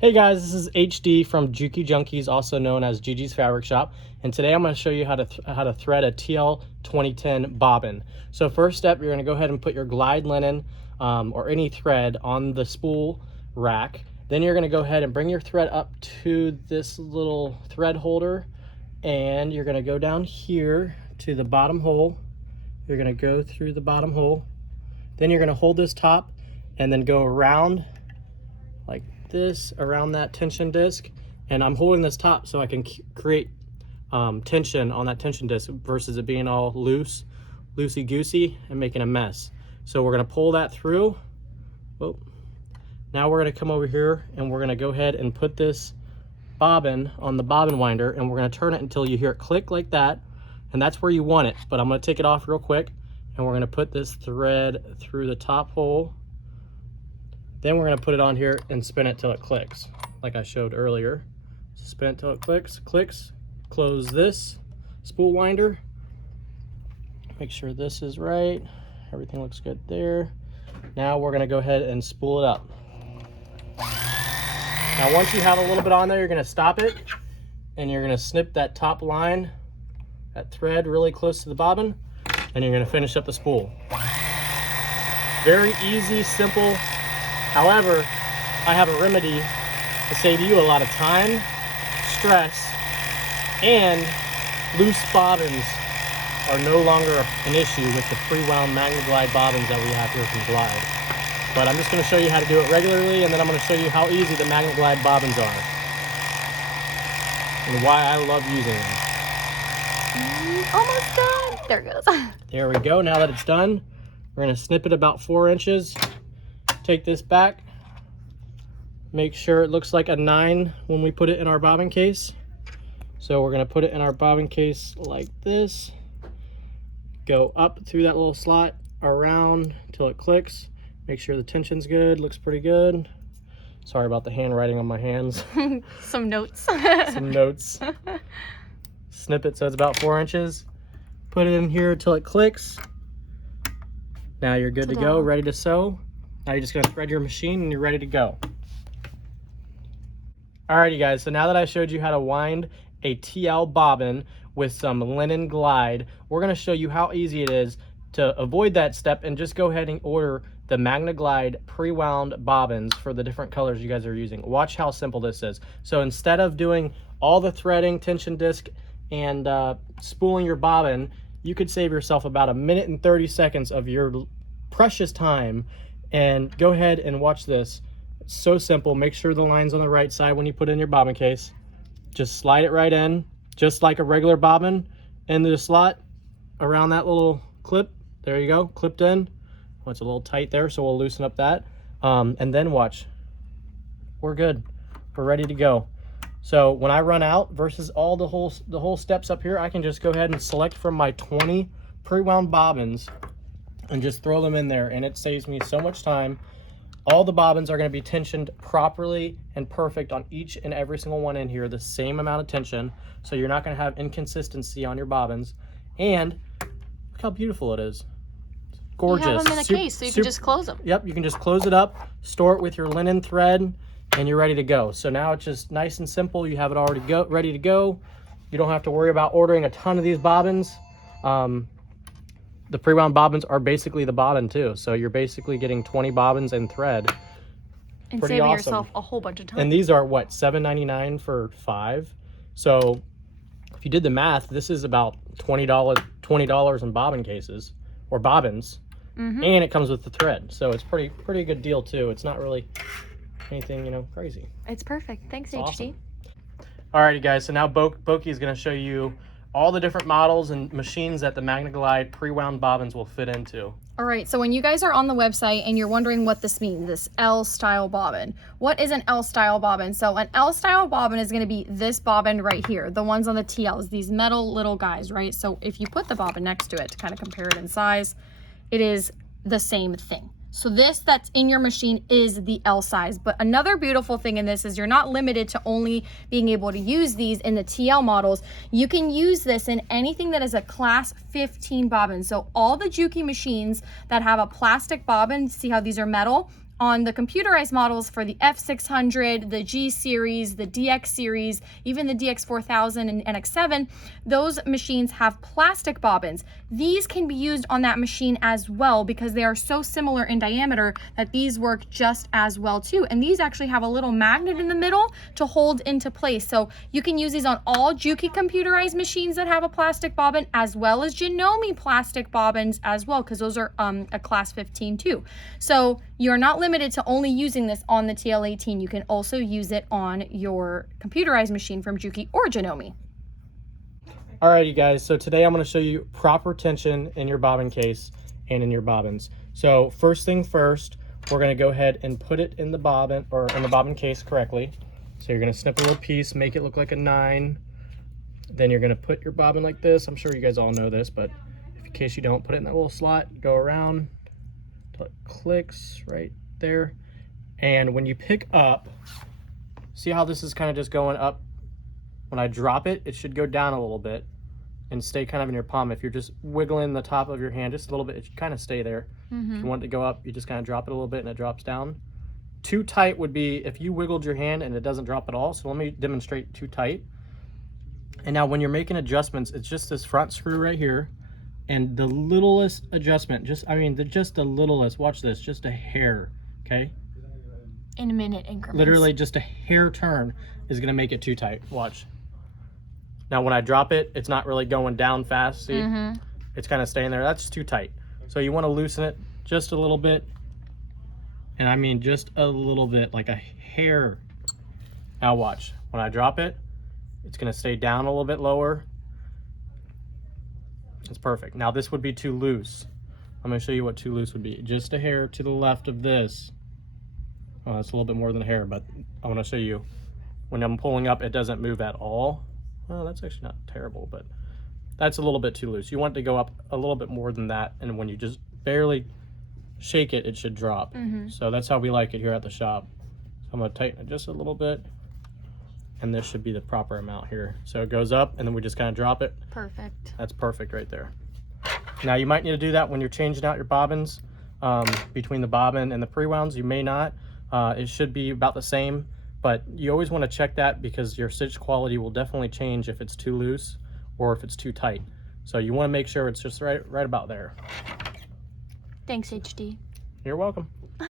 Hey guys, this is HD from Juki Junkies, also known as Gigi's Fabric Shop, and today I'm going to show you how to thread a TL 2010 bobbin. So first step, you're going to go ahead and put your glide linen or any thread on the spool rack. Then you're going to go ahead and bring your thread up to this little thread holder, and you're going to go down here to the bottom hole. You're going to go through the bottom hole. Then you're going to hold this top and then go around like this around that tension disc, and I'm holding this top so I can create tension on that tension disc versus it being all loosey goosey and making a mess. So we're going to pull that through. Whoa. Now we're going to come over here and we're going to go ahead and put this bobbin on the bobbin winder, and we're going to turn it until you hear it click like that, and that's where you want it. But I'm going to take it off real quick, and we're going to put this thread through the top hole. Then we're going to put it on here and spin it till it clicks, like I showed earlier. Spin it till it clicks. Close this spool winder. Make sure this is right. Everything looks good there. Now we're going to go ahead and spool it up. Now once you have a little bit on there, you're going to stop it, and you're going to snip that top line, that thread really close to the bobbin, and you're going to finish up the spool. Very easy, simple. However, I have a remedy to save you a lot of time, stress, and loose bobbins are no longer an issue with the pre-wound Magna Glide bobbins that we have here from Glide. But I'm just going to show you how to do it regularly, and then I'm going to show you how easy the Magna Glide bobbins are and why I love using them. Almost done. There it goes. There we go. Now that it's done, we're going to snip it about 4 inches. Take this back, make sure it looks like a 9 when we put it in our bobbin case. So we're going to put it in our bobbin case like this, go up through that little slot around till it clicks. Make sure the tension's good, looks pretty good. Sorry about the handwriting on my hands. Some notes. Some notes. Snip it so it's about 4 inches. Put it in here till it clicks. Now you're good to go, ready to sew. Now you're just going to thread your machine and you're ready to go. Alrighty guys, so now that I showed you how to wind a TL bobbin with some linen glide, we're going to show you how easy it is to avoid that step and just go ahead and order the Magna Glide Pre Wound Bobbins for the different colors you guys are using. Watch how simple this is. So instead of doing all the threading, tension disc, and spooling your bobbin, you could save yourself about 1 minute and 30 seconds of your precious time. And go ahead and watch this. It's so simple. Make sure the line's on the right side when you put it in your bobbin case. Just slide it right in, just like a regular bobbin, into the slot around that little clip. There you go, clipped in. Oh, it's a little tight there, so we'll loosen up that. And then watch. We're good. We're ready to go. So when I run out versus all the whole steps up here, I can just go ahead and select from my 20 pre-wound bobbins and just throw them in there, and it saves me so much time. All the bobbins are going to be tensioned properly and perfect on each and every single one in here, the same amount of tension, so you're not going to have inconsistency on your bobbins. And look how beautiful it is. It's gorgeous. You have them in a case, so you can just close them. Yep, you can just close it up, store it with your linen thread, and you're ready to go. So now it's just nice and simple. You have it already ready to go. You don't have to worry about ordering a ton of these bobbins. The pre-wound bobbins are basically the bobbin too, so you're basically getting 20 bobbins and thread. And pretty saving awesome. yourself a whole bunch of time. And these are what, $7.99 for 5? So if you did the math, this is about $20 in bobbin cases or bobbins, and it comes with the thread, so it's pretty good deal too. It's not really anything crazy. It's perfect. Thanks, It's HD. awesome. Alrighty guys, so now Boki is going to show you all the different models and machines that the Magna Glide pre-wound bobbins will fit into. All right, so when you guys are on the website and you're wondering what this means, this L-style bobbin, what is an L-style bobbin? So an L-style bobbin is going to be this bobbin right here, the ones on the TLs, these metal little guys, right? So if you put the bobbin next to it to kind of compare it in size, it is the same thing. So this that's in your machine is the L size. But another beautiful thing in this is you're not limited to only being able to use these in the TL models. You can use this in anything that is a class 15 bobbin. So all the Juki machines that have a plastic bobbin, see how these are metal, On the computerized models for the F600, the G series, the DX series, even the DX4000 and NX7, those machines have plastic bobbins. These can be used on that machine as well because they are so similar in diameter that these work just as well too. And these actually have a little magnet in the middle to hold into place. So you can use these on all Juki computerized machines that have a plastic bobbin, as well as Janome plastic bobbins as well, because those are a class 15 too. So you're not limited to only using this on the TL18. You can also use it on your computerized machine from Juki or Janome. Alrighty guys, so today I'm going to show you proper tension in your bobbin case and in your bobbins. So first thing first, we're going to go ahead and put it in the bobbin, or in the bobbin case correctly. So you're going to snip a little piece, make it look like a 9. Then you're going to put your bobbin like this. I'm sure you guys all know this, but in case you don't, put it in that little slot, go around till it clicks right there. And when you pick up, see how this is kind of just going up? When I drop it, it should go down a little bit and stay kind of in your palm. If you're just wiggling the top of your hand just a little bit, it should kind of stay there. If you want it to go up, you just kind of drop it a little bit and it drops down. Too tight would be if you wiggled your hand and it doesn't drop at all. So let me demonstrate too tight. And now when you're making adjustments, it's just this front screw right here. And the littlest adjustment, just the littlest, watch this, just a hair, okay? In a minute increments. Literally just a hair turn is gonna make it too tight, watch. Now when I drop it, it's not really going down fast, see? It's kind of staying there, that's too tight. So you wanna loosen it just a little bit. And I mean just a little bit, like a hair. Now watch, when I drop it, it's gonna stay down a little bit lower. It's perfect. Now this would be too loose. I'm gonna show you what too loose would be. Just a hair to the left of this. Oh, that's a little bit more than a hair, but I wanna show you. When I'm pulling up, it doesn't move at all. Well, that's actually not terrible, but that's a little bit too loose. You want it to go up a little bit more than that, and when you just barely shake it, it should drop. So that's how we like it here at the shop. So I'm gonna tighten it just a little bit, and this should be the proper amount here. So it goes up, and then we just kind of drop it. Perfect. That's perfect right there. Now you might need to do that when you're changing out your bobbins between the bobbin and the pre-wounds. You may not. It should be about the same, but you always want to check that because your stitch quality will definitely change if it's too loose or if it's too tight. So you want to make sure it's just right about there. Thanks, HD. You're welcome.